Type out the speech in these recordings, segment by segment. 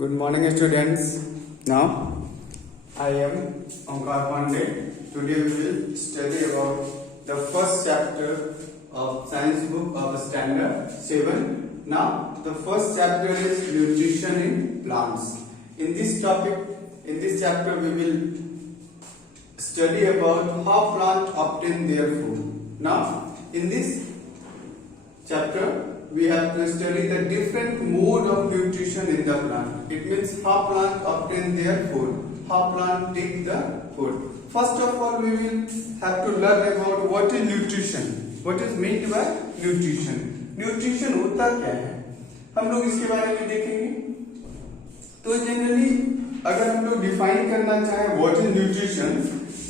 Good morning, students. Now, I am Omkar Pandey. Today we will study about the first chapter of science book of standard 7. Now, the first chapter is nutrition in plants. In this chapter we will study about how plants obtain their food. Now, in this chapter we have to study the different mode of nutrition in the plant. It means how plant obtain their food, how plant take the food. First of all, we will have to learn about what is nutrition. What is meant by nutrition? Nutrition होता क्या है? हम लोग इसके बारे में देखेंगे. तो जनरली अगर हम लोग डिफाइन करना चाहें what is nutrition,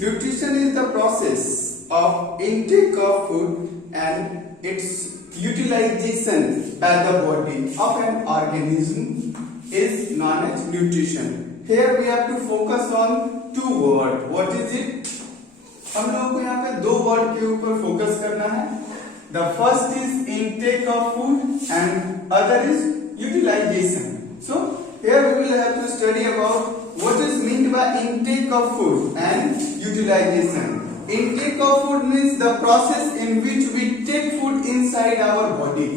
nutrition is the process of intake of food and its utilization by the body of an organism is known as nutrition. Here we have to focus on two words. What is it? हम लोगों को यहाँ पे दो word के ऊपर focus करना है. The first is intake of food and other is utilization. So here we will have to study about what is meant by intake of food and utilization. Intake of food means the process in which we take food inside our body.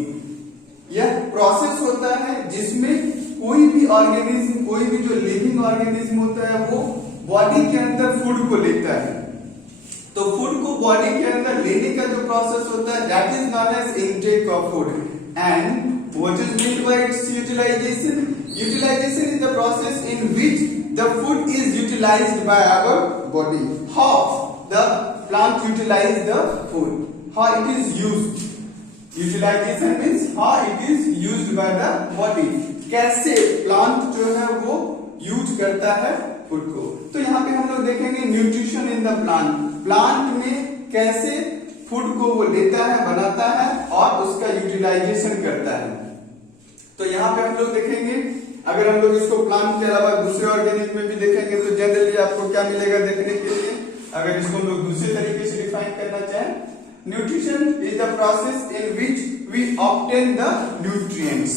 यह process होता है जिसमें कोई भी organism, कोई भी जो living organism होता है वो बॉडी के अंदर फूड को लेता है. तो फूड को बॉडी के अंदर लेने का जो प्रोसेस होता है that is known as intake of food. And what is mean by its utilization? Utilization is the process in which the food is utilized by our body. How the plant utilize the food? How it is used? Utilization means how it is used by the body. कैसे plant जो है वो use करता है food को. तो यहाँ पे हम लोग देखेंगे nutrition in the plant. Plant में कैसे फूड को वो लेता है, बनाता है और उसका यूटिलाइजेशन करता है. तो यहाँ पे हम लोग देखेंगे, अगर हम लोग इसको प्लांट के अलावा दूसरे ऑर्गेनिज्म में भी देखेंगे तो जनरली आपको क्या मिलेगा देखने के लिए. अगर इसको हम लोग दूसरे तरीके से डिफाइन करना चाहें, nutrition is the process in which we obtain the nutrients.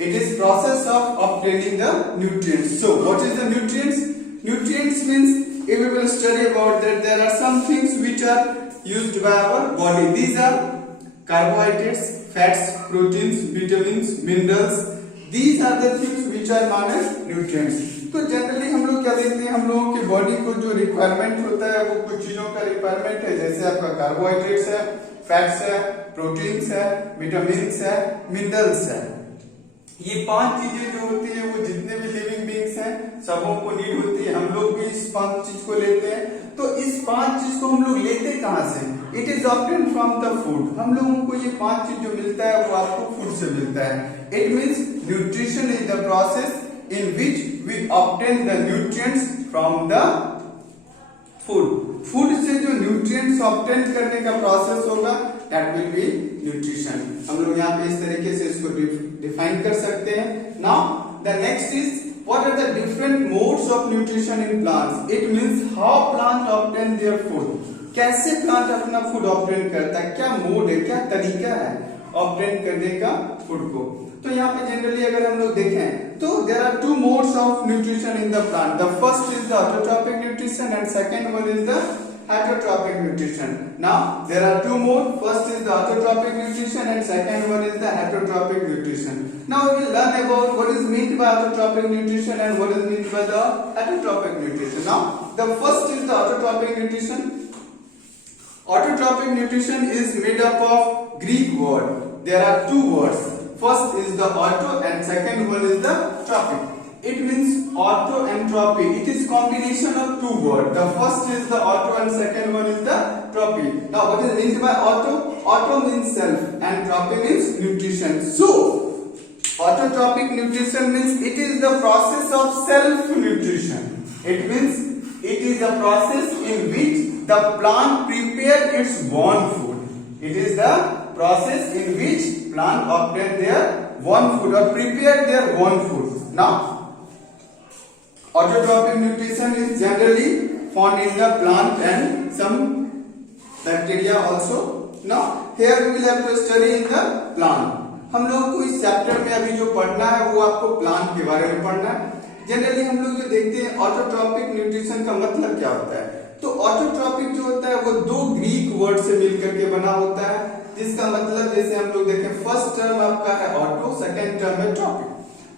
It is process of obtaining the nutrients. So what is the nutrients? Nutrients means if we will study about that there are some things which are used by our body. These are carbohydrates, fats, proteins, vitamins, minerals. These are the things which are known as nutrients. तो generally हम लोग क्या देखते हैं, हम लोगों की body को जो रिक्वायरमेंट होता है वो कुछ चीजों का रिक्वायरमेंट है. जैसे आपका कार्बोहाइड्रेट्स है, फैट्स है, प्रोटीन्स है, विटामिन्स है, मिनरल्स है. ये पांच चीजें जो होती है वो जितने भी लिविंग बीइंग्स हैं सबों को नीड होती है. हम लोग भी इस पांच चीज को लेते हैं. तो इस पांच चीज को हम लोग लेते कहां से? It is obtain from the food. हम लोगों को ये पांच चीज जो मिलता है वो आपको फूड से मिलता है. It means nutrition is the process in which we obtain the nutrients from the food. Food से जो न्यूट्रिएंट्स ऑब्टेन करने का प्रोसेस होगा दैट विल बी न्यूट्रिशन. हम लोग यहाँ पे इस तरीके से इसको डिफाइन कर सकते हैं. Now the next is what are the different modes of nutrition in plants? It means how plant obtain their food. कैसे प्लांट अपना फूड ऑब्टेन करता है, क्या मोड है, क्या तरीका है ऑब्टेन करने का फूड को. तो यहाँ पे जनरली अगर हम लोग देखें तो there are two modes of nutrition in the plant. The first is the autotropic nutrition and second one is the heterotropic nutrition. Now there are two modes. First is the autotropic nutrition and second one is the heterotropic nutrition. Now we will learn about what is meant by autotropic nutrition and what is meant by the heterotropic nutrition. Now the first is the autotropic nutrition. Autotropic nutrition is made up of Greek word. There are two words. First is the auto and second one is the tropic. It means auto and tropy. It is combination of two words. The first is the auto and second one is the tropy. Now what is meant by auto? Auto means self and tropy means nutrition. So autotropic nutrition means it is the process of self nutrition. It means it is a process in which the plant prepare its own food. It is the process in which plant obtain their own food or prepare their own food. Now autotropic nutrition is generally found in the plant and some bacteria also. Now here we will have to study in the plant हम लोग को इस chapter में अभी जो पढ़ना है वो आपको प्लांट के बारे में पढ़ना है। जनरली हम लोग जो देखते हैं ऑटोट्रॉपिक न्यूट्रिशन का मतलब क्या होता है, तो ऑटोट्रॉपिक जो होता है वो दो ग्रीक वर्ड से मिलकर के बना होता है, जिसका मतलब जैसे हम लोग देखें फर्स्ट टर्म आपका है ऑटो, सेकंड टर्म है ट्रॉपिक।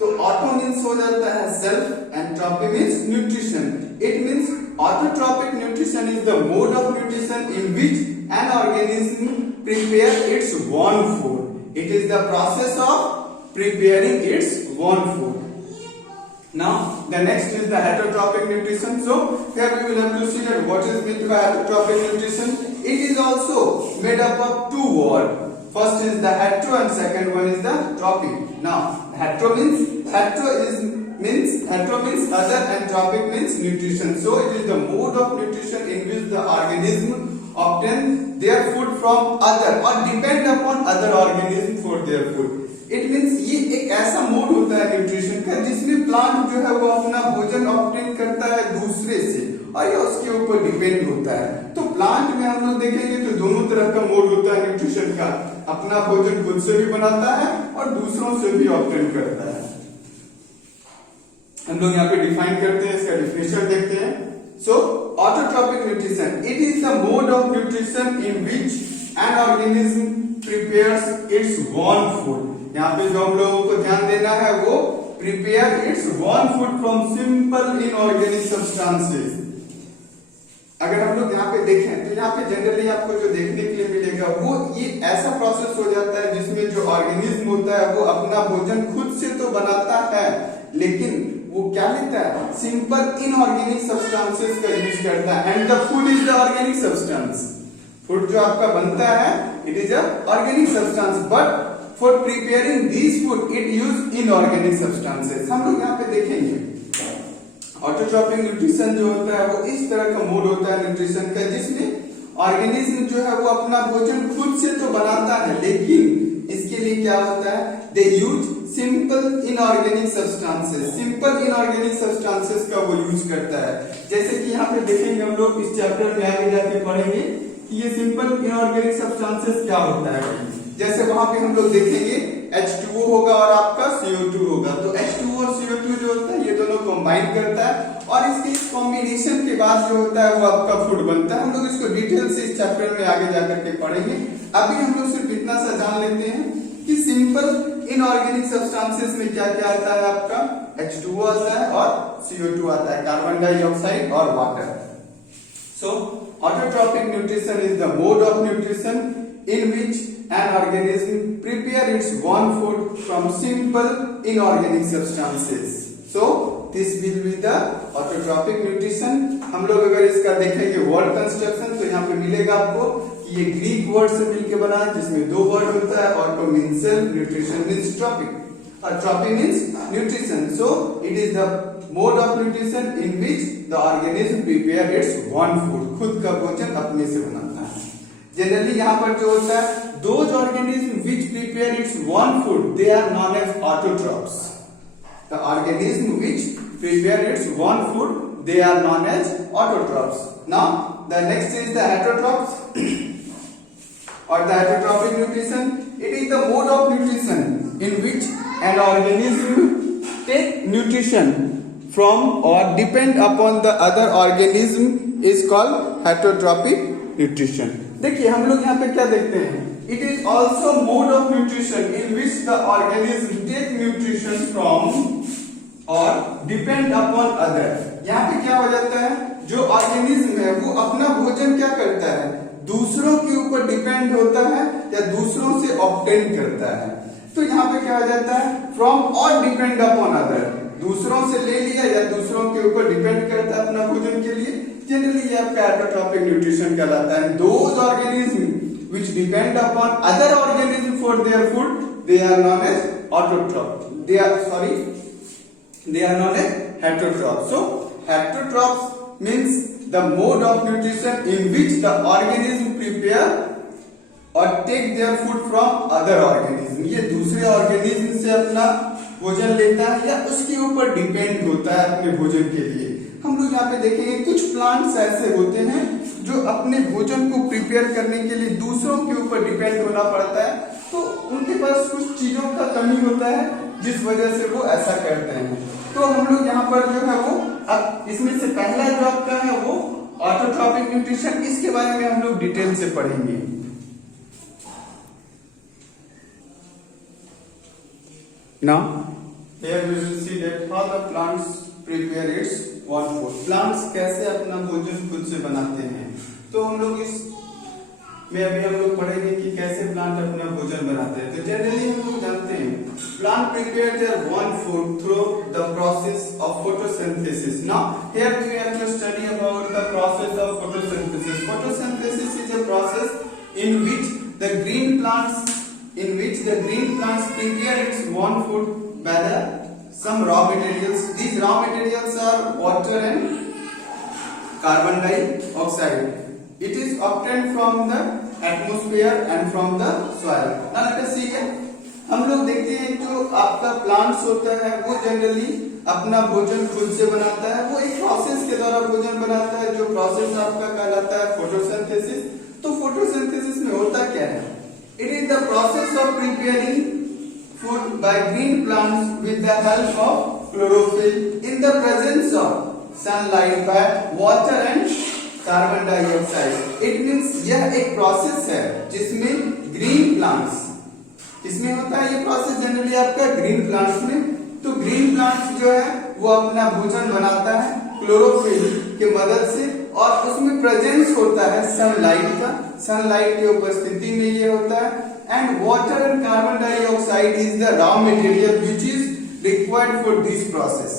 तो ऑटो मीन्स हो जाता है self and tropic means nutrition. It means autotropic nutrition is the mode of nutrition in which an organism prepare its own food. It is the process of preparing its own food. Now, the next is the heterotropic nutrition. So, here we will have to see that what is meant by heterotropic nutrition. It is also made up of two words. First is the hetero and second one is the tropic. Now, hetero means other and tropic means nutrition. So, it is the mode of nutrition in which the organism obtain their food from other or depend upon other organism for their food. It means ये एक ऐसा mode होता है nutrition का जिसमें plant जो है वो अपना भोजन ऑब्टेन करता है दूसरे से और ये उसके ऊपर डिपेंड होता है। तो प्लांट में हम लोग देखेंगे तो दोनों तरह का मोड होता है न्यूट्रिशन का, अपना भोजन खुद से भी बनाता है और दूसरों से भी ऑब्टेन करता है। हम लोग यहाँ पे डिफाइन करते हैं, इसका डिफिनेशन देखते हैं। So, autotrophic nutrition, it is the mode of nutrition in which an organism prepares its own food. यहाँ पे जो हम लोगों को ध्यान देना है वो prepare its own food from simple inorganic substances. अगर हम लोग यहाँ पे देखें तो यहाँ पे जनरली आपको जो देखने के लिए मिलेगा वो ये ऐसा प्रोसेस हो जाता है जिसमें जो ऑर्गेनिज्म होता है वो अपना भोजन खुद से तो बनाता है, लेकिन वो क्या लेता है, सिंपल इनऑर्गेनिक सब्सटेंसेस का यूज करता है। And the food is the organic substance. Food जो आपका बनता है it is a organic substance, but for preparing this food it use inorganic substances. हम लोग यहाँ पे देखेंगे ऑटोट्रॉपिक न्यूट्रिशन जो होता है वो इस तरह का मोड होता है न्यूट्रिशन का जिसमें ऑर्गेनिज्म जो है वो अपना भोजन खुद से तो बनाता है, लेकिन इसके लिए क्या होता है, they use simple inorganic substances. Simple inorganic substances का वो यूज करता है। जैसे कि यहाँ पे देखेंगे हम लोग इस चैप्टर में आगे जाके पढ़ेंगे कि ये सिंपल इनऑर्गेनिक सब्सटेंसेस क्या होता है। जैसे वहां पे हम लोग देखेंगे H2O होगा और आपका CO2 होगा। तो H2O और CO2 जो होता है ये दोनों कंबाइन करता है और इसके इस कॉम्बिनेशन के बाद जो होता है वो आपका फूड बनता है। हम लोग इसको डिटेल से इस चैप्टर में आगे जाकर के पढ़ेंगे। अभी हम लोग सिर्फ इतना सा जान लेते हैं कि सिंपल इनऑर्गेनिक सब्सटेंसेस में क्या क्या आता है, आपका H2O आता है और CO2 आता है, कार्बन डाइऑक्साइड और water. So autotrophic nutrition is the mode of nutrition in which an organism prepare its own food from simple inorganic substances. So this will be the autotrophic nutrition. हम लोग अगर इसका देखेंगे word construction तो यहाँ पे मिलेगा आपको कि ये ग्रीक वर्ड से मिलकर बना है जिसमें दो वर्ड होता है, auto means self, nutrition means trophic और trophic means nutrition. So it is the mode of nutrition in which the organism prepare its own food, खुद का भोजन अपने से बनाता है। जनरली यहाँ पर जो होता है those organisms which prepare its own food they are known as autotrophs. The organism which prepare its own food they are known as autotrophs. Now the next is the heterotrophs or the heterotrophic nutrition. It is the mode of nutrition in which an organism take nutrition from or depend upon the other organism is called heterotrophic nutrition. देखिए हम लोग यहाँ पे क्या देखते हैं, it is also mode of nutrition in which the organism take nutrition from और depend upon other. यहाँ पे क्या हो जाता है, जो ऑर्गेनिज्म है वो अपना भोजन क्या करता है, दूसरों के ऊपर डिपेंड होता है या दूसरों से ऑब्टेन करता है। तो यहाँ पे क्या हो जाता है, फ्रॉम और डिपेंड अपॉन अदर, दूसरों से ले लिया या दूसरों के ऊपर डिपेंड करता है अपना भोजन के लिए। जनरली ये आपका हेटरोट्रॉपिक न्यूट्रिशन कहलाता है। Those organism which depend upon other organism for their food they are known as autotrophs. They are known as heterotrophs. So heterotrophs means the mode of nutrition in which the organism prepare और take their food from other organism. ये दूसरे organism से अपना भोजन लेता है या उसके ऊपर डिपेंड होता है अपने भोजन के लिए। हम लोग यहाँ पे देखेंगे कुछ प्लांट्स ऐसे होते हैं जो अपने भोजन को प्रिपेयर करने के लिए दूसरों के ऊपर डिपेंड होना पड़ता है तो उनके पास कुछ चीजों का कमी होता है जिस वजह से वो ऐसा करते हैं। तो हम लोग यहाँ पर जो है वो अब इसमें से पहला जो आपका है वो ऑटोट्रॉपिक न्यूट्रिशन, इसके बारे में हम लोग डिटेल से पढ़ेंगे। Now here we will see that how the plants prepare its own food. Plants कैसे अपना भोजन खुद से बनाते हैं। तो हम लोग इस में अभी हम लोग पढ़ेंगे कि कैसे प्लांट अपना भोजन बनाते हैं। तो जनरली हम लोग जानते हैं plant prepare their own food through the process of photosynthesis. Now here we have to study about the process of photosynthesis. Photosynthesis is a process in which the green plants prepare its own food by some raw materials. These raw materials are water and carbon dioxide. It is obtained from the atmosphere and from the soil. Now let us see here. हम लोग देखते हैं जो आपका plants होता है वो generally अपना भोजन खुद से बनाता है। वो एक प्रोसेस के द्वारा भोजन बनाता है, जो प्रोसेस आपका कहलाता है फोटोसिंथेसिस। तो फोटोसिंथेसिस में होता क्या है? It is the process of preparing food by green plants with the help of chlorophyll in the presence of sunlight by water and carbon dioxide. It means यह एक प्रोसेस है जिसमें ग्रीन प्लांट्स, इसमें होता है ये प्रोसेस जनरली आपका green plants में। तो ग्रीन प्लांट्स जो है वो अपना भोजन बनाता है क्लोरोफिल के मदद से, और उसमें प्रेजेंस होता है सनलाइट का, सनलाइट की उपस्थिति में ये होता है। And water and carbon dioxide is the raw material which is required for this process.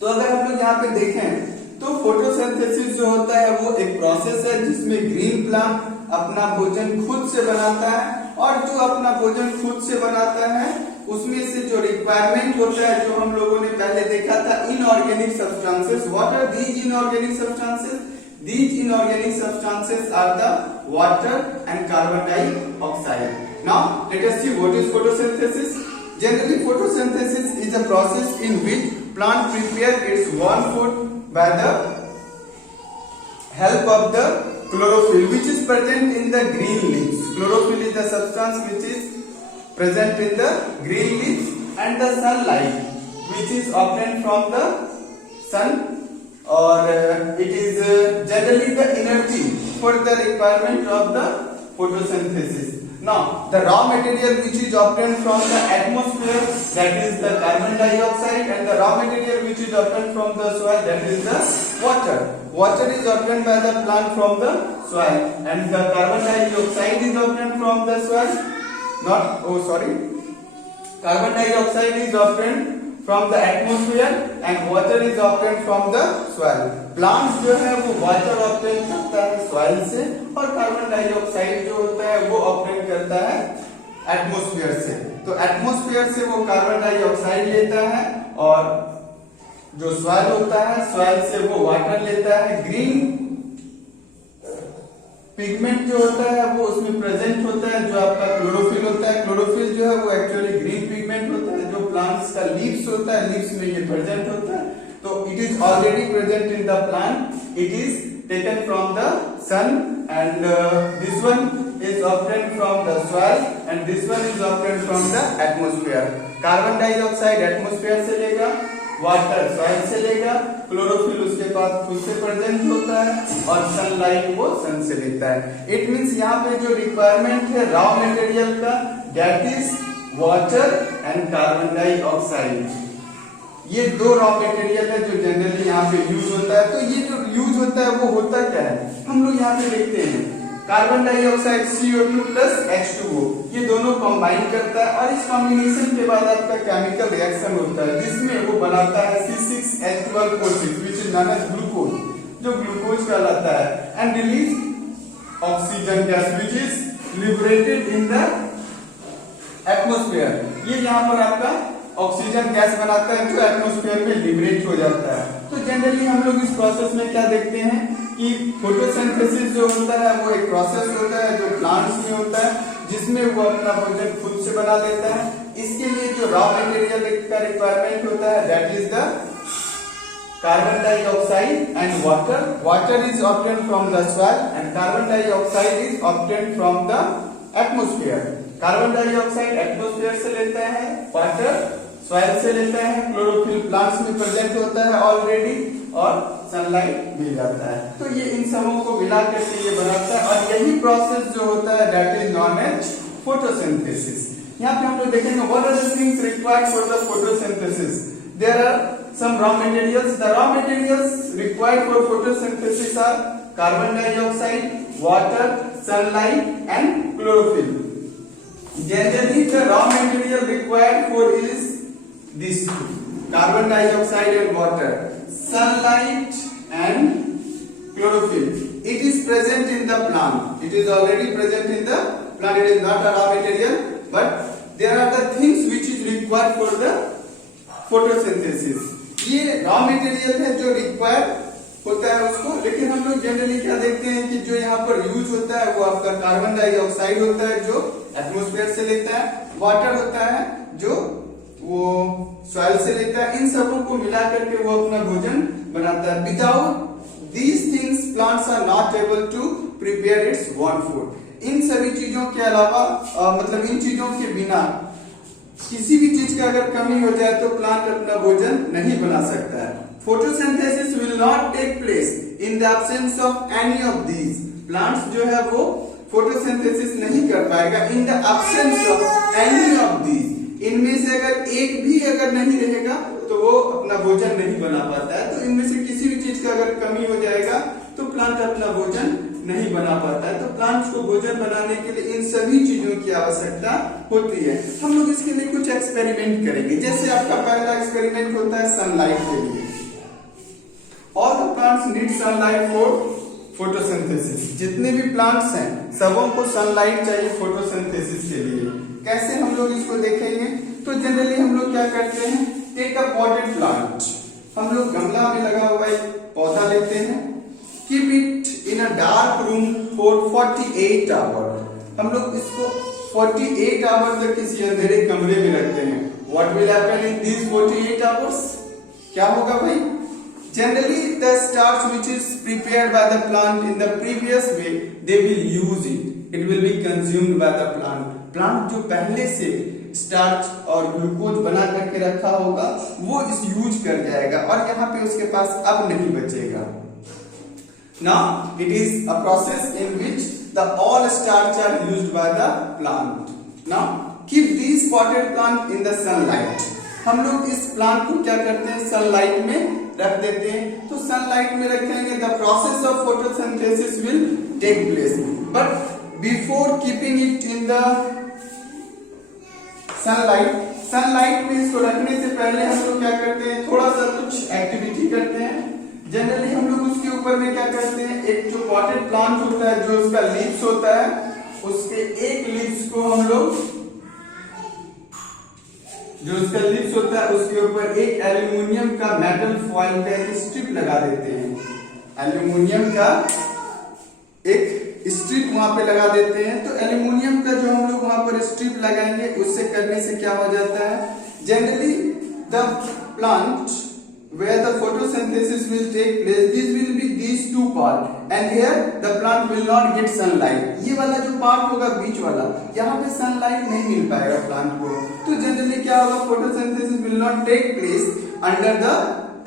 तो अगर हम लोग यहाँ पे देखें तो फोटोसिंथेसिस जो होता है वो एक प्रोसेस है जिसमें ग्रीन प्लांट अपना भोजन खुद से बनाता है, और जो अपना भोजन खुद से बनाता है उसमें से जो रिक्वायरमेंट होता है, जो हम लोगों ने पहले देखा था inorganic substances. What are these inorganic substances? These inorganic substances are the water and carbon dioxide. Now let us see what is photosynthesis. Generally photosynthesis is a process in which plant prepare its own food by the help of the chlorophyll which is present in the green leaves. Chlorophyll is the substance which is present in the green leaves, and the sunlight which is obtained from the sun, or it is generally the energy for the requirement of the photosynthesis. Now the raw material which is obtained from the atmosphere, that is the carbon dioxide, and the raw material which is obtained from the soil, that is the water. Water is obtained by the plant from the soil, and the carbon dioxide is obtained from the soil. Carbon dioxide is obtained from the atmosphere and water is obtained from the soil. Plants जो है वो water obtain करता है soil से, और carbon dioxide जो होता है वो obtain करता है atmosphere से। तो atmosphere से वो कार्बन डाइऑक्साइड लेता है, और जो soil होता है soil से वो water लेता है। ग्रीन पिगमेंट जो होता है वो उसमें प्रेजेंट होता है, जो आपका क्लोरोफिल होता है। क्लोरोफिल जो है वो एक्चुअली ग्रीन पिगमेंट होता है, जो प्लांट्स का लीव्स होता है, लीव्स में ये प्रेजेंट होता है। तो it is already present in the plant, it is taken from the sun, and this one is obtained from the soil, and this one is obtained from the atmosphere. Carbon dioxide atmosphere से लेगा, water soil से लेगा, chlorophyll उसके पास खुद से present होता है, और सनलाइट वो सन से लेता है। इट मींस यहाँ पे जो रिक्वायरमेंट है रॉ मटेरियल का, that is water and carbon dioxide. ये दो रॉ मटेरियल है जो जनरली यहाँ पे यूज होता है। तो ये जो यूज होता है वो होता क्या है, हम लोग यहाँ पे देखते हैं carbon dioxide CO2 plus H2O, ये दोनों कंबाइन करता है, और इस कॉम्बिनेशन के बाद आपका केमिकल रिएक्शन होता है जिसमें वो बनाता है C6H12O6 which is known as glucose, जो ग्लूकोज कहलाता है, and release oxygen gas which is liberated in the atmosphere। ये यहाँ पर आपका ऑक्सीजन गैस बनाता है जो एटमॉस्फेयर में लिबरेट हो जाता है। तो जनरली हम लोग इस प्रोसेस में क्या देखते हैं कि फोटोसिंथेसिस जो होता है वो एक प्रोसेस होता है जो प्लांट्स में होता है, जिसमें वो अपना भोजन खुद से बना देता है। इसके लिए जो रॉ मटेरियल का रिक्वायरमेंट होता है that is the carbon dioxide and water. Water is obtained from the soil and carbon dioxide is obtained from the atmosphere. Carbon dioxide atmosphere से लेता है, वाटर सॉइल से लेता है, क्लोरोफिल प्लांट्स में प्रेजेंट होता है ऑलरेडी, और सनलाइट मिल जाता है। तो ये इन सबों को मिला करके ये बनाता है, और यही प्रोसेस जो होता है that is known as photosynthesis. यहाँ पे हम लोग देखेंगे what are the things required for the photosynthesis. There are some raw materials. The raw materials required for photosynthesis are carbon dioxide, water, sunlight and chlorophyll. Generally the raw material required for is these two: carbon dioxide and water, sunlight and chlorophyll. It is present in the plant. It is already present in the plant. It is not a raw material, but there are the things which is required for the photosynthesis. ये raw material है जो required होता है उसको, लेकिन हम लोग generally क्या देखते हैं कि जो यहाँ पर यूज होता है वो आपका कार्बन डाइऑक्साइड होता है जो एटमॉस्फेयर से लेता है, वाटर होता है जो वो सॉइल से लेता है। इन सबों को मिला करके वो अपना भोजन बनाता है। Without these things plants are not able to prepare its own food. इन सभी चीजों के अलावा मतलब इन चीजों के बिना किसी भी चीज का अगर कमी हो जाए तो प्लांट अपना भोजन नहीं बना सकता है। Photosynthesis will not take place in the absence of any of these. Plants जो है वो फोटोसिंथेसिस नहीं कर पाएगा in the absence of any of these. इनमें से अगर एक भी अगर नहीं रहेगा तो वो अपना भोजन नहीं बना पाता है। तो इनमें से किसी भी चीज का अगर कमी हो जाएगा तो प्लांट अपना भोजन नहीं बना पाता है। तो प्लांट्स को भोजन बनाने के लिए इन सभी चीजों की आवश्यकता होती है। हम लोग इसके लिए कुछ एक्सपेरिमेंट करेंगे। जैसे आपका पहला एक्सपेरिमेंट होता है सनलाइट के लिए। All the plants need sunlight for photosynthesis. जितने भी प्लांट्स हैं सबों को सनलाइट चाहिए फोटोसिंथेसिस के लिए। कैसे हम लोग इसको देखेंगे? तो जनरली हम लोग क्या करते हैं, टेक अ पॉटेड प्लांट, हम लोग गमला में लगा हुआ एक पौधा लेते हैं, keep it in a dark room for 48 hours. हम लोग इसको 48 आवर्स तक किसी अंधेरे कमरे में रखते हैं। What will happen in this 48 hours? क्या होगा भाई? Generally, the starch which is prepared by the plant in the previous way, they will use it. It will be consumed by the plant. Plant जो पहले से starch और glucose बना करके रखा होगा वो इस यूज कर जाएगा और यहाँ पे उसके पास अब नहीं बचेगा। Now it is a process in which the all starch are used by the plant. Now keep these potted plant in the sunlight. हम लोग इस प्लांट को क्या करते हैं, सनलाइट में रख देते हैं। तो सनलाइट में रखेंगे the process of photosynthesis will take place, but before keeping it in the sunlight में इसको रखने से पहले हम लोग क्या करते हैं, थोड़ा सा कुछ एक्टिविटी करते हैं। जनरली हम लोग उसके ऊपर में क्या करते हैं, एक जो पॉटेड प्लांट होता है जो उसका लीव्स होता है उसके एक लीव्स को हम लोग जो उसका लिप्स होता है उसके ऊपर एक एल्यूमिनियम का मेटल फॉइल का एक स्ट्रिप लगा देते हैं। एल्यूमिनियम का एक स्ट्रिप वहां पे लगा देते हैं। तो एल्यूमिनियम का जो हम लोग वहां पर स्ट्रिप लगाएंगे उससे करने से क्या हो जाता है, generally the plant where the photosynthesis will take place, this will be these two part and here the plant will not get sunlight. ये वाला जो पार्ट होगा बीच वाला, यहाँ पे सनलाइट नहीं मिल पाएगा प्लांट को। तो जनरली क्या होगा, photosynthesis will not take place under the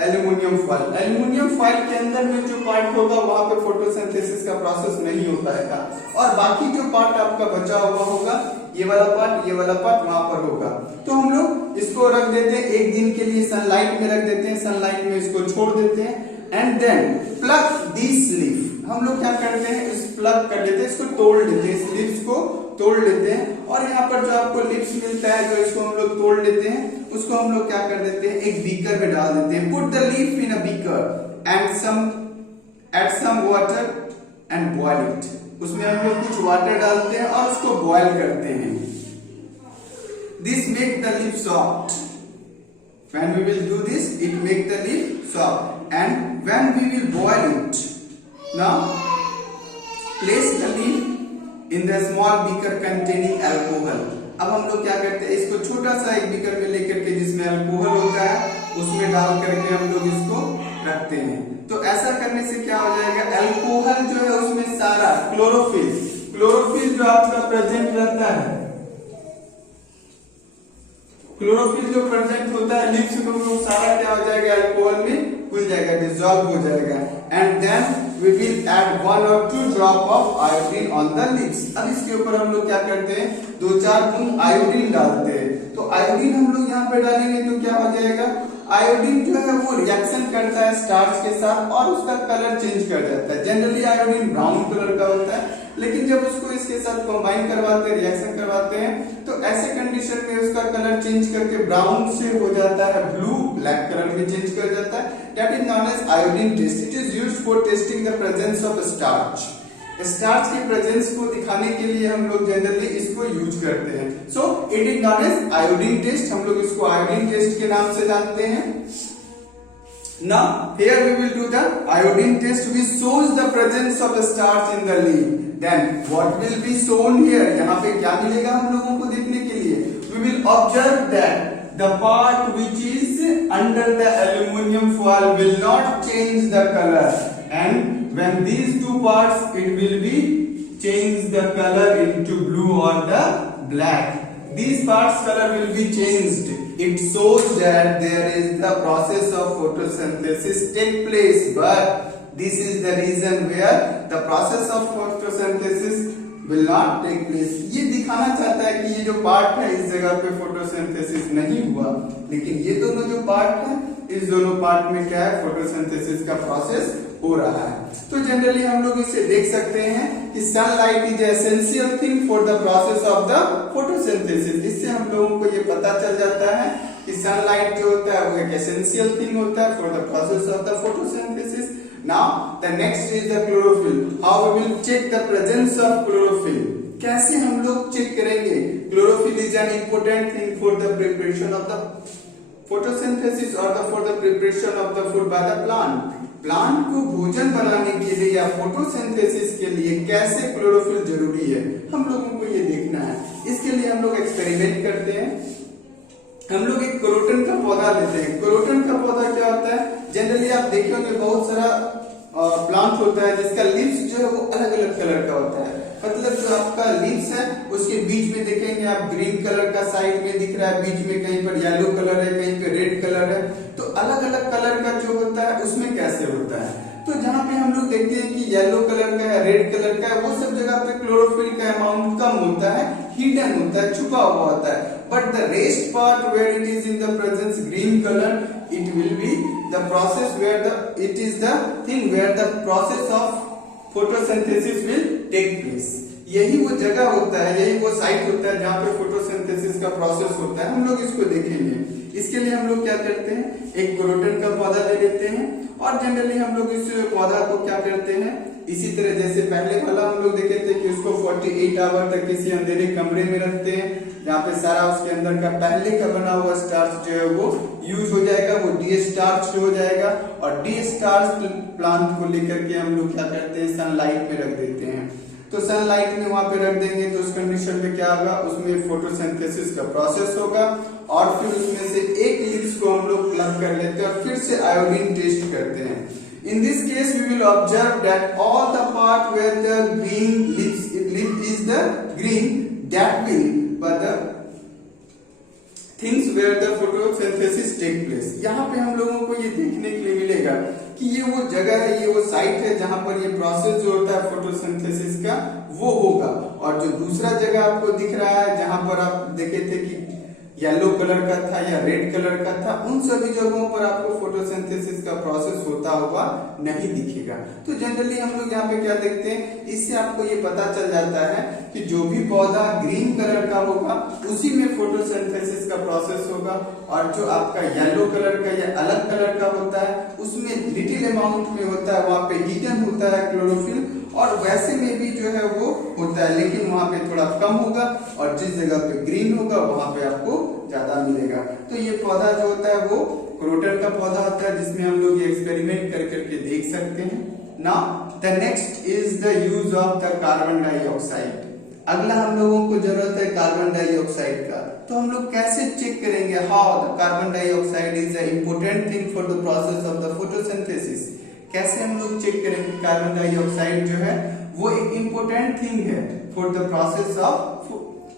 aluminium foil. Aluminium foil के अंदर में जो पार्ट होगा वहां पे फोटोसिंथेसिस का प्रोसेस नहीं हो पाएगा और बाकी जो पार्ट आपका बचा हुआ होगा ये वाला पार्ट वहां पर होगा। तो हम लोग इसको रख देते हैं एक दिन के लिए सनलाइट में रख देते हैं, सनलाइट में इसको छोड़ देते हैं and then plug this leaf. हम लोग क्या करते हैं, इस प्लग कर लेते हैं, इसको तोड़ लेते हैं, इस लीव्स को तोड़ लेते हैं और यहाँ पर जो आपको लिप्स मिलता है जो इसको हम लोग तोड़ लेते हैं उसको हम लोग क्या कर देते हैं, एक बीकर में डाल देते हैं। Put the leaf in a beaker and add some water and boil it. उसमें हम लोग कुछ वाटर डालते हैं और उसको बॉइल करते हैं। This make the leaf soft. When we will do this, it make the leaf soft. And when we will boil it, now place the leaf in the small beaker containing alcohol. अब हम लोग क्या करते हैं, इसको छोटा सा एक बीकर में लेकर के जिसमें अल्कोहल होता है उसमें डाल करके हम लोग इसको रखते हैं। तो ऐसा करने से क्या हो जाएगा, अल्कोहल जो है उसमें सारा क्लोरोफिल जो आपका प्रेजेंट रहता है क्लोरोफिल जो प्रेजेंट होता है लीव्स में वो सारा क्या हो जाएगा, अल्कोहल में घुल जाएगा, डिसॉल्व हो जाएगा। And then we will add 1 or 2 drop of iodine on the leaves. अब इसके ऊपर हम लोग क्या करते हैं, 2-4 बूंद आयोडीन डालते हैं। तो आयोडीन हम लोग यहाँ पे डालेंगे तो क्या हो जाएगा, आयोडीन जो है वो रिएक्शन करता है स्टार्च के साथ और उसका कलर चेंज कर जाता है। जनरली आयोडीन ब्राउन कलर का होता है, लेकिन जब उसको इसके साथ कंबाइन करवाते हैं, रिएक्शन करवाते हैं, तो ऐसे कंडीशन में उसका कलर चेंज करके ब्राउन से हो जाता है ब्लू, ब्लैक कलर में चेंज कर जाता है। That is known as iodine test. It is used for testing the presence of starch. Starch की प्रेजेंस को दिखाने के लिए हम लोग जनरली इसको यूज करते हैं। So it is known as iodine test. हम लोग इसको आयोडीन टेस्ट के नाम से जानते हैं। Now here we will do the iodine test which shows the presence of starch in the leaf. Then what will be shown here? यहाँ पे क्या मिलेगा हम लोगों को देखने के लिए? We will observe that the part which is under the aluminum foil will not change the color, and when these two parts it will be change the color into blue or the black. These parts color will be changed. It shows that there is the process of photosynthesis take place, but this is the reason where the process of photosynthesis will not take place. ये दिखाना चाहता है कि ये जो part है इस जगह पे फोटोसिंथेसिस नहीं हुआ, लेकिन ये दोनों जो पार्ट है इस दोनों पार्ट में क्या है, फोटोसिंथेसिस का प्रोसेस हो रहा है। तो जनरली हम लोग इसे देख सकते हैं कि sunlight is essential thing for the process of the photosynthesis. इससे हम लोगों को ये पता चल जाता है कि सनलाइट जो होता है वो एक एसेंशियल थिंग होता है for the process of the photosynthesis. Now the next is the chlorophyll. How we will check the presence of chlorophyll? कैसे हम लोग चेक करेंगे? Chlorophyll is an important thing for the preparation of the photosynthesis और the for the preparation of the food by the plant. Plant को भोजन बनाने के लिए या फोटोसिंथेसिस के लिए कैसे क्लोरोफिल जरूरी है, हम लोगों को ये देखना है। इसके लिए हम लोग एक्सपेरिमेंट करते हैं। हम लोग एक क्रोटन का पौधा लेते हैं। क्रोटन का पौधा क्या होता है, जनरली आप देखे होंगे बहुत सारा प्लांट होता है जिसका लीव्स जो है वो अलग अलग कलर का होता है। मतलब जो आपका लीव्स है उसके बीच में देखेंगे आप ग्रीन कलर का साइड में दिख रहा है, बीच में कहीं पर येलो कलर है, कहीं पे रेड कलर है। तो अलग अलग कलर का जो होता है उसमें कैसे होता है, तो जहाँ पे हम लोग देखते हैं कि येलो कलर का है, रेड कलर का है, वो सब जगह पे क्लोरोफिल का अमाउंट कम होता है, हिडन होता है, छुपा हुआ होता है। But the rest part where it is in the presence green colour, it will be the process where the it is the thing where the process of photosynthesis will take place. यही वो जगह होता है, यही वो site होता है जहाँ पे फोटोसिंथेसिस का प्रोसेस होता है। हम लोग इसको देखेंगे। इसके लिए हम लोग क्या करते हैं, एक क्रोटन का पौधा ले लेते हैं और जनरली हम लोग इस पौधा को क्या करते हैं, इसी तरह जैसे पहले वाला हम लोग देखे थे कि उसको 48 आवर तक किसी अंधेरे कमरे में रखते हैं जहाँ पे सारा उसके अंदर का पहले का बना हुआ स्टार्च जो है वो यूज हो जाएगा, वो डी स्टार्च हो जाएगा। और डी स्टार्च प्लांट को लेकर के हम लोग क्या करते हैं, सनलाइट में रख देते हैं। तो सनलाइट में वहां पे रख देंगे तो उस कंडीशन में क्या होगा, उसमें फोटोसिंथेसिस का प्रोसेस होगा और फिर उसमें से एक लीव्स को हम लोग प्लग कर लेते हैं और फिर से आयोडीन टेस्ट करते हैं। In this case, we will observe that all the part where the green leaf is the green, that will, but the things where the photosynthesis take place. यहाँ पे हम लोगों को ये देखने के लिए मिलेगा कि ये वो जगह है, ये वो साइट है जहाँ पर ये प्रोसेस जो होता है फोटोसिंथेसिस का वो होगा। और जो दूसरा जगह आपको दिख रहा है जहाँ पर आप देखे थे कि येलो कलर का था या रेड कलर का था, उन सभी जगहों पर आपको फोटोसिंथेसिस का प्रोसेस होता हुआ नहीं दिखेगा। तो जनरली हम लोग यहाँ पे क्या देखते हैं, इससे आपको ये पता चल जाता है कि जो भी पौधा ग्रीन कलर का होगा उसी में फोटोसिंथेसिस का प्रोसेस होगा, और जो आपका येलो कलर का या अलग कलर का होता है उसमें लिटिल अमाउंट में होता है, वहां पे हिडन होता है क्लोरोफिल, और वैसे में भी जो है वो होता है लेकिन वहां पे थोड़ा कम होगा, और जिस जगह पे ग्रीन होगा वहां पे आपको ज्यादा मिलेगा। तो ये पौधा जो होता है वो क्रोटन का पौधा होता है जिसमें हम लोग ये एक्सपेरिमेंट कर करके देख सकते हैं। Now the next is the use of the carbon dioxide. अगला हम लोगों को जरूरत है कार्बन डाइऑक्साइड का। तो हम लोग कैसे चेक करेंगे how the carbon dioxide is a important thing for the process of the photosynthesis. कैसे हम लोग चेक करेंगे कार्बन डाइऑक्साइड जो है वो एक इम्पोर्टेंट थिंग है for the process of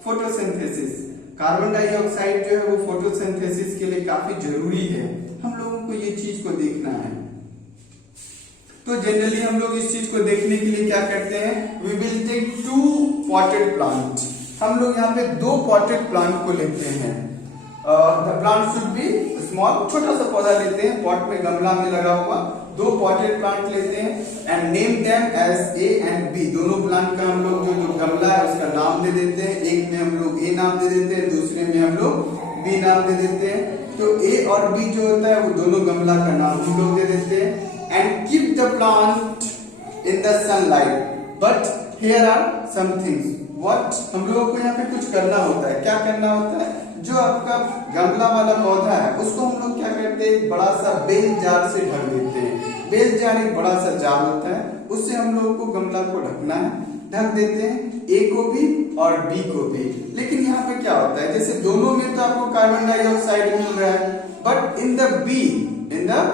photosynthesis. Carbon dioxide जो है वो फोटोसिंथेसिस के लिए काफी जरूरी है, हम लोगों को ये चीज को देखना है। तो जनरली हम लोग इस चीज को देखने के लिए क्या करते हैं, we will take 2 potted plant. हम लोग यहाँ पे 2 पॉटेड प्लांट को लेते हैं। The plant should be small, छोटा सा पौधा लेते हैं, पॉट में गमला में लगा हुआ 2 पॉटेड प्लांट लेते हैं and name them as A and B. दोनों प्लांट का हम लोग जो गमला है उसका नाम दे देते हैं, एक में हम लोग ए नाम दे देते हैं, दूसरे में हम लोग बी नाम दे देते हैं। तो ए और बी जो होता है वो दोनों गमला का नाम हम लोग दे देते हैं and keep the plant in the sunlight. But here are some things what, हम लोगों को यहाँ पे कुछ करना होता है। क्या करना होता है, जो आपका गमला वाला पौधा है उसको हम लोग क्या करते हैं, बड़ा सा बेल जार से ढक देते हैं। बेल जार एक बड़ा सा जार होता है, उससे हम लोगों को गमला को ढकना है, ढक देते हैं, ए को भी और बी को भी। लेकिन यहाँ पे क्या होता है, जैसे दोनों में तो आपको कार्बन डाइऑक्साइड मिल रहा है, but in the B, in the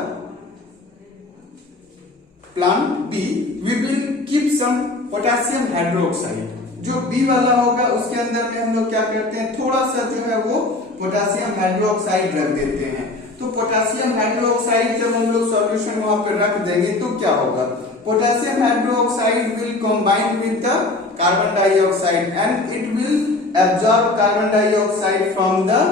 plant B we will keep some potassium hydroxide. जो बी वाला होगा उसके अंदर में हम लोग क्या करते हैं, थोड़ा सा जो है वो पोटेशियम हाइड्रोक्साइड रख देते हैं। तो पोटेशियम हाइड्रोक्साइड जब हम लोग सॉल्यूशन वहां पर रख देंगे तो क्या होगा, potassium hydroxide will combine with the carbon dioxide and it will absorb carbon dioxide from the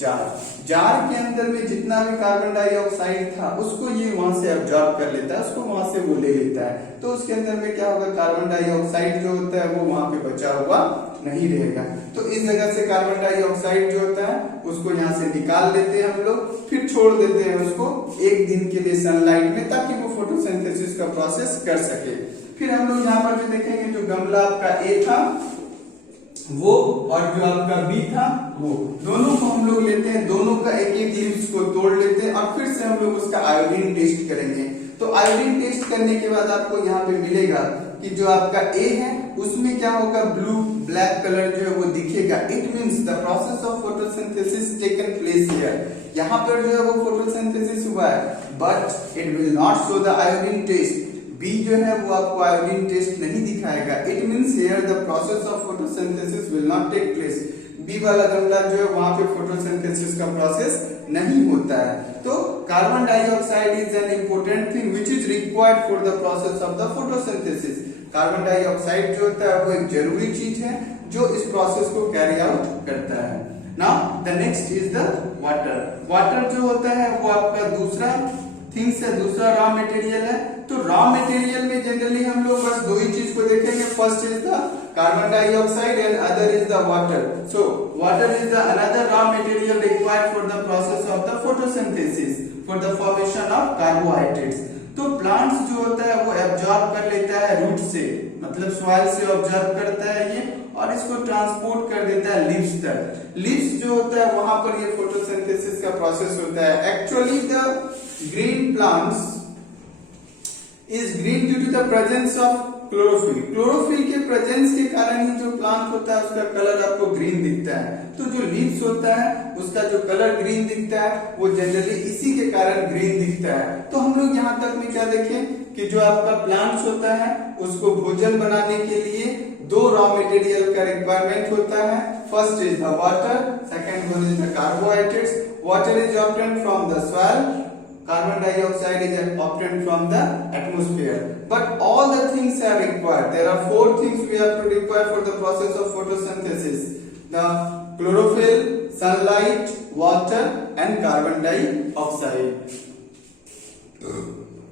jar. Jar के अंदर में जितना भी कार्बन डाइऑक्साइड था उसको ये वहां से एब्जॉर्ब कर लेता है, उसको वहां से वो ले लेता है। तो उसके अंदर में क्या होगा, कार्बन डाइऑक्साइड जो होता है वो वहां पे बचा हुआ नहीं रहेगा। तो इस जगह से कार्बन डाइऑक्साइड जो होता है उसको यहाँ से निकाल लेते हैं हम लोग, फिर छोड़ देते हैं उसको 1 दिन के लिए सनलाइट में, ताकि वो फोटोसिंथेसिस का प्रोसेस कर सके। फिर हम लोग यहाँ पर जो देखेंगे, जो गमला आपका ए था वो और जो आपका बी था वो, दोनों को हम लोग लेते हैं, दोनों का एक एक लीव्स को तोड़ लेते हैं और फिर से हम लोग उसका आयोडीन टेस्ट करेंगे। तो आयोडीन टेस्ट करने के बाद आपको यहाँ पे मिलेगा कि जो आपका ए है उसमें क्या होगा, ब्लू ब्लैक कलर जो है वो दिखेगा। It means the process of photosynthesis taken place here. यहाँ पर जो है वो फोटोसिंथेसिस हुआ है, but it will not show the iodine test. B जो है वो आपको आयोडीन टेस्ट नहीं दिखाएगा। It means here the process of photosynthesis will not take place. B वाला गमला जो है वहां पे फोटोसिंथेसिस का प्रोसेस नहीं होता है। तो carbon dioxide is an important thing which is required for the process of the photosynthesis. Carbon dioxide जो होता है वो एक जरूरी चीज है जो इस प्रोसेस को कैरी आउट करता है। Now the next is the water. Water जो होता है वो आपका दूसरा थिंग्स है, दूसरा रॉ मटेरियल है। तो रॉ मटेरियल में जनरली हम लोग बस 2 ही चीज को देखेंगे, first is the carbon dioxide and other is the water. So water is the another raw material required for the process of the photosynthesis for the formation of carbohydrates. तो plants जो होता है वो एब्जॉर्ब कर लेता है root से, मतलब सॉइल से ऑब्जर्व करता है ये और इसको ट्रांसपोर्ट कर देता है लीव्स तक। लीव्स जो होता है वहां पर ये फोटोसिंथेसिस का प्रोसेस होता है। Actually the green plants is green due to the presence of chlorophyll. Chlorophyll के प्रेजेंस के कारण ही जो प्लांट होता है उसका कलर आपको ग्रीन दिखता है। तो जो लीव्स होता है उसका जो कलर ग्रीन दिखता है वो जनरली इसी के कारण ग्रीन दिखता है। तो हम लोग यहाँ तक में क्या देखें कि जो आपका प्लांट्स होता है उसको भोजन बनाने के लिए 2 रॉ मटेरियल का रिक्वायरमेंट होता है। First is the water, second one is the carbohydrates. Water is obtained from the soil, carbon dioxide is obtained from the atmosphere, but all the things are required. There are 4 things we have to require for the process of photosynthesis: the chlorophyll, sunlight, water and carbon dioxide.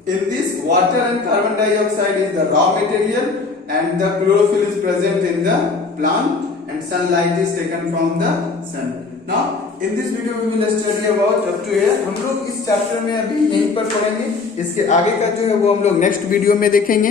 In this, water and carbon dioxide is the raw material and the chlorophyll is present in the plant and sunlight is taken from the sun. Now in this video we will study about up to here. हम लोग इस chapter में अभी यहीं पर पढ़ेंगे, इसके आगे का जो है वो हम लोग नेक्स्ट वीडियो में देखेंगे।